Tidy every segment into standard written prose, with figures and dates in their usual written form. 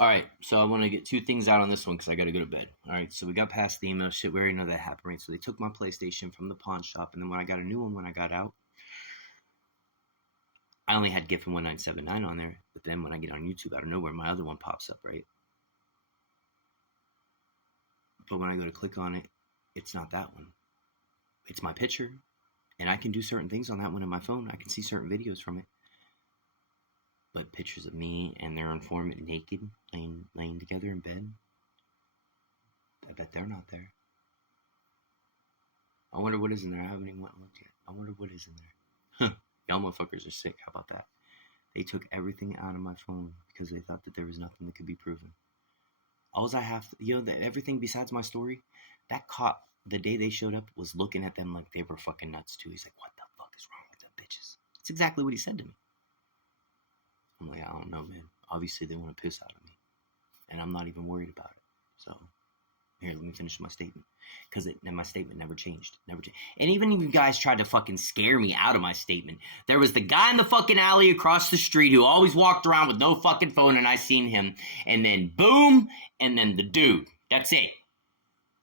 All right, so I want to get two things out on this one because I got to go to bed. All right, so we got past the email shit. We already know that happened, right? So they took my PlayStation from the pawn shop, and then when I got a new one when I got out, I only had Giffen 1979 on there. But then when I get on YouTube, out of nowhere, my other one pops up, right? But when I go to click on it, it's not that one. It's my picture, and I can do certain things on that one on my phone. I can see certain videos from it. But pictures of me and their informant naked, laying together in bed, I bet they're not there. I wonder what is in there. I haven't even went and looked yet. I wonder what is in there. Y'all motherfuckers are sick. How about that? They took everything out of my phone because they thought that there was nothing that could be proven. All I have, everything besides my story, that cop, the day they showed up, was looking at them like they were fucking nuts too. He's like, what the fuck is wrong with them bitches? That's exactly what he said to me. I'm like, I don't know, man. Obviously, they want to piss out of me. And I'm not even worried about it. So, here, let me finish my statement. Because my statement never changed. Never changed. And even if you guys tried to fucking scare me out of my statement, there was the guy in the fucking alley across the street who always walked around with no fucking phone, and I seen him. And then, boom, and then the dude. That's it.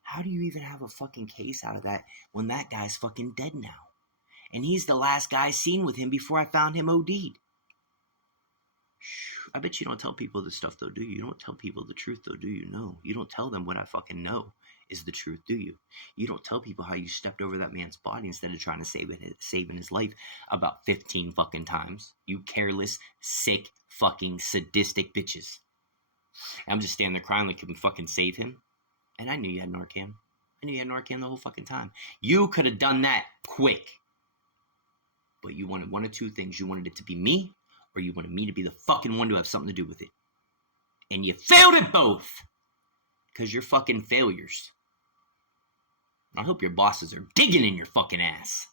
How do you even have a fucking case out of that when that guy's fucking dead now? And he's the last guy seen with him before I found him OD'd. I bet you don't tell people this stuff, though, do you? You don't tell people the truth, though, do you? No. You don't tell them what I fucking know is the truth, do you? You don't tell people how you stepped over that man's body instead of trying to saving his life about 15 fucking times. You careless, sick, fucking sadistic bitches. I'm just standing there crying like you can fucking save him. And I knew you had Narcan. I knew you had Narcan the whole fucking time. You could have done that quick. But you wanted one of two things. You wanted it to be me, or you wanted me to be the fucking one to have something to do with it. And you failed at both. Because you're fucking failures. I hope your bosses are digging in your fucking ass.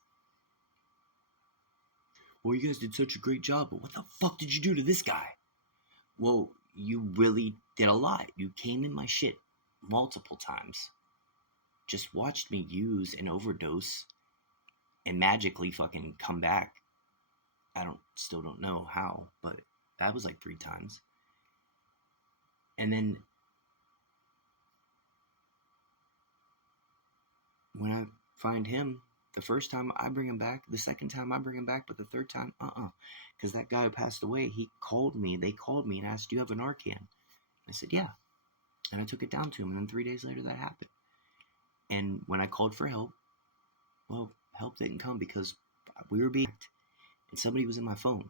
Well, you guys did such a great job, but what the fuck did you do to this guy? Well, you really did a lot. You came in my shit multiple times. Just watched me use an overdose and magically fucking come back. Still don't know how, but that was like 3 times. And then when I find him, the first time I bring him back, the second time I bring him back, but the third time, because that guy who passed away, they called me and asked, do you have a Narcan? I said, yeah. And I took it down to him, and then 3 days later that happened. And when I called for help, well, help didn't come because we were being hacked, and somebody was in my phone.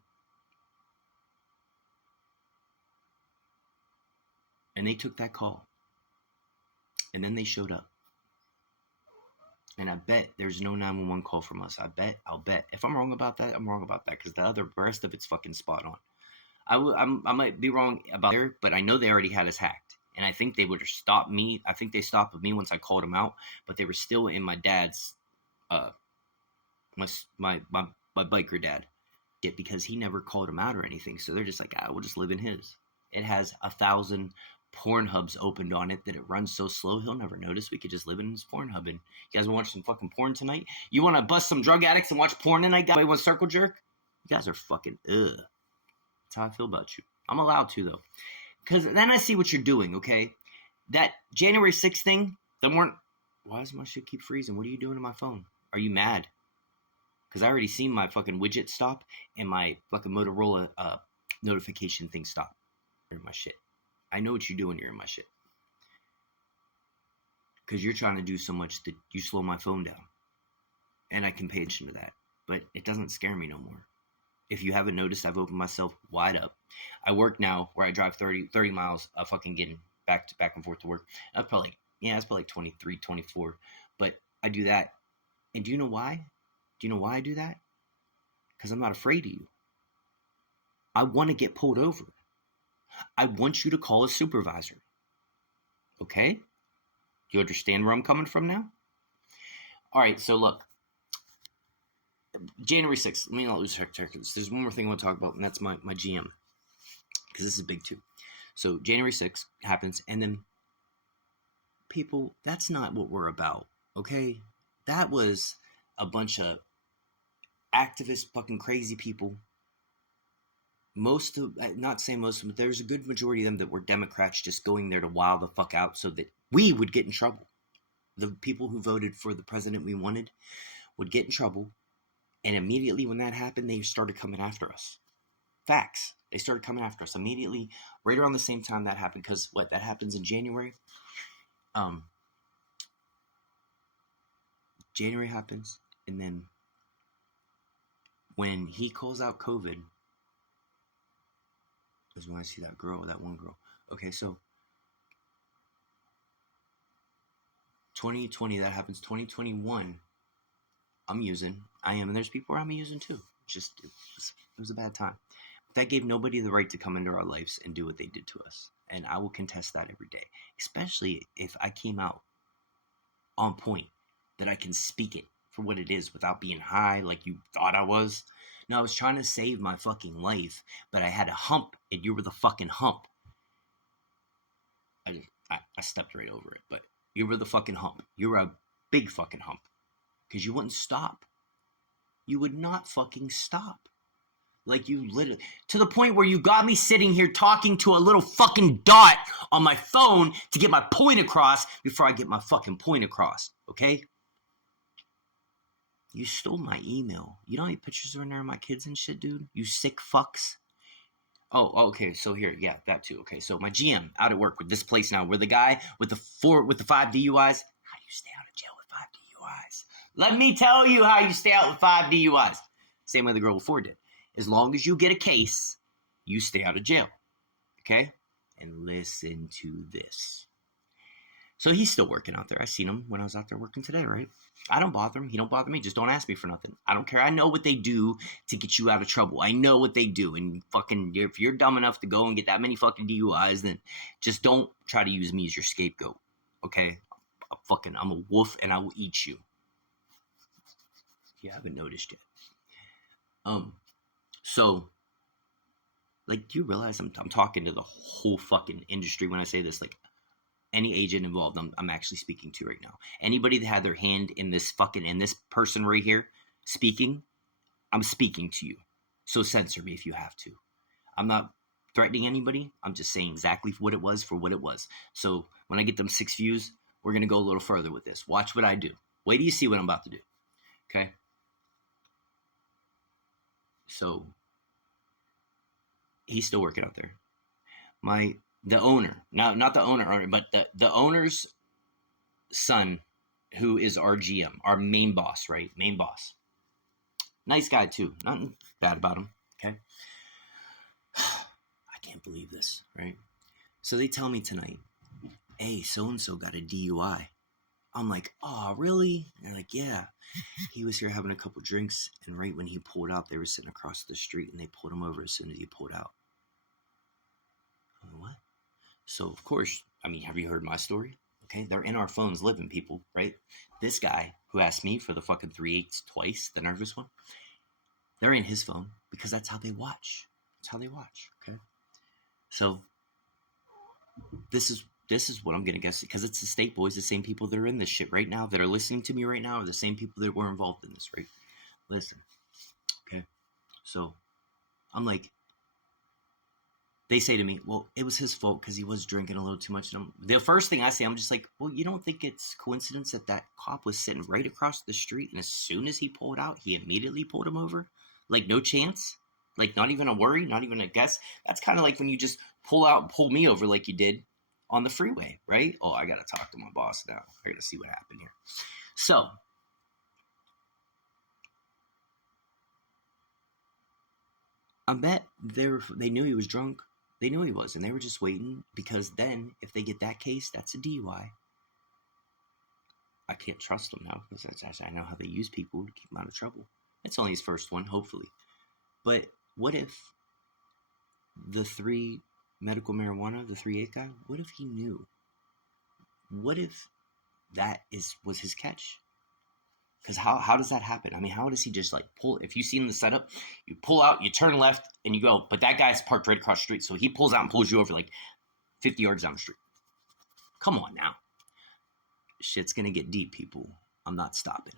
And they took that call. And then they showed up. And I bet there's no 911 call from us. I'll bet. If I'm wrong about that, I'm wrong about that. Because the rest of it's fucking spot on. I might be wrong about there, but I know they already had us hacked. And I think they would have stopped me. I think they stopped with me once I called them out. But they were still in my dad's, my biker dad. Because he never called him out or anything. So they're just like, we'll just live in his. It has 1,000 Pornhubs opened on it that it runs so slow he'll never notice. We could just live in his Pornhub. And you guys want to watch some fucking porn tonight? You want to bust some drug addicts and watch porn tonight? Guy, one circle jerk? You guys are fucking ugh. That's how I feel about you. I'm allowed to, though. Because then I see what you're doing, okay? That January 6th thing, why does my shit keep freezing? What are you doing to my phone? Are you mad? Because I already seen my fucking widget stop and my fucking Motorola notification thing stop. You're in my shit. I know what you do when you're in my shit. Because you're trying to do so much that you slow my phone down. And I can pay attention to that. But it doesn't scare me no more. If you haven't noticed, I've opened myself wide up. I work now where I drive 30 miles fucking getting back and forth to work. It's probably like 23, 24. But I do that. And do you know why? Do you know why I do that? Because I'm not afraid of you. I want to get pulled over. I want you to call a supervisor. Okay? You understand where I'm coming from now? All right, so look. January 6th. Let me not lose track. There's one more thing I want to talk about, and that's my GM. Because this is big too. So January 6th happens, and then people, that's not what we're about. Okay? That was a bunch of activist fucking crazy people most of, not saying most of them, but there's a good majority of them that were Democrats just going there to wow the fuck out so that we would get in trouble. The people who voted for the president we wanted would get in trouble. And immediately when that happened, they started coming after us. Facts. They started coming after us immediately, right around the same time that happened. Because what, that happens in January? January happens, and then when he calls out COVID, is when I see that girl, that one girl. Okay, so 2020, that happens. 2021, I am, and there's people around me using too. Just, it was a bad time. But that gave nobody the right to come into our lives and do what they did to us. And I will contest that every day, especially if I came out on point, that I can speak it for what it is without being high like you thought I was. No, I was trying to save my fucking life, but I had a hump, and you were the fucking hump. I stepped right over it, but you were the fucking hump. You were a big fucking hump. Because you wouldn't stop. You would not fucking stop. Like, you literally, to the point where you got me sitting here talking to a little fucking dot on my phone to get my point across before I get my fucking point across, okay? You stole my email. You know how many pictures are in there of my kids and shit, dude? You sick fucks. Oh, okay, so here, yeah, that too. Okay, so my GM out at work with this place now, where the guy with the 5 DUIs, how do you stay out of jail with 5 DUIs? Let me tell you how you stay out with 5 DUIs. Same way the girl before did. As long as you get a case, you stay out of jail. Okay? And listen to this. So he's still working out there. I seen him when I was out there working today, right? I don't bother him. He don't bother me. Just don't ask me for nothing. I don't care. I know what they do to get you out of trouble. I know what they do. And fucking, if you're dumb enough to go and get that many fucking DUIs, then just don't try to use me as your scapegoat. Okay? I'm a wolf and I will eat you. You haven't noticed yet. So, like, do you realize I'm talking to the whole fucking industry when I say this? Like, any agent involved, I'm actually speaking to right now. Anybody that had their hand in this person right here speaking, I'm speaking to you. So censor me if you have to. I'm not threatening anybody. I'm just saying exactly what it was for what it was. So when I get them 6 views, we're going to go a little further with this. Watch what I do. Wait till you see what I'm about to do. Okay? So he's still working out there. The owner, not the owner, but the owner's son, who is our GM, our main boss, right? Main boss. Nice guy too. Nothing bad about him. Okay. I can't believe this, right? So they tell me tonight, hey, so-and-so got a DUI. I'm like, oh, really? And they're like, yeah. He was here having a couple drinks, and right when he pulled out, they were sitting across the street, and they pulled him over as soon as he pulled out. I'm like, what? So, of course, I mean, have you heard my story? Okay, they're in our phones living, people, right? This guy who asked me for the fucking 3/8 twice, the nervous one, they're in his phone because that's how they watch. That's how they watch, okay? So, this is what I'm going to guess, because it's the state boys, the same people that are in this shit right now, that are listening to me right now, are the same people that were involved in this, right? Listen, okay? So, I'm like, they say to me, well, it was his fault because he was drinking a little too much. And the first thing I say, I'm just like, well, you don't think it's coincidence that cop was sitting right across the street, and as soon as he pulled out, he immediately pulled him over? Like, no chance? Like, not even a worry? Not even a guess? That's kind of like when you just pull out and pull me over like you did on the freeway, right? Oh, I got to talk to my boss now. I got to see what happened here. So, I bet they knew he was drunk. They knew he was, and they were just waiting, because then if they get that case, that's a DUI. I can't trust them now, because I know how they use people to keep them out of trouble. It's only his first one, hopefully. But what if the 3 medical marijuana, the 3/8 guy, what if he knew? What if that was his catch? Because how does that happen? I mean, how does he just like pull? If you see in the setup, you pull out, you turn left, and you go. But that guy's parked right across the street, so he pulls out and pulls you over like 50 yards down the street. Come on now. Shit's gonna get deep, people. I'm not stopping.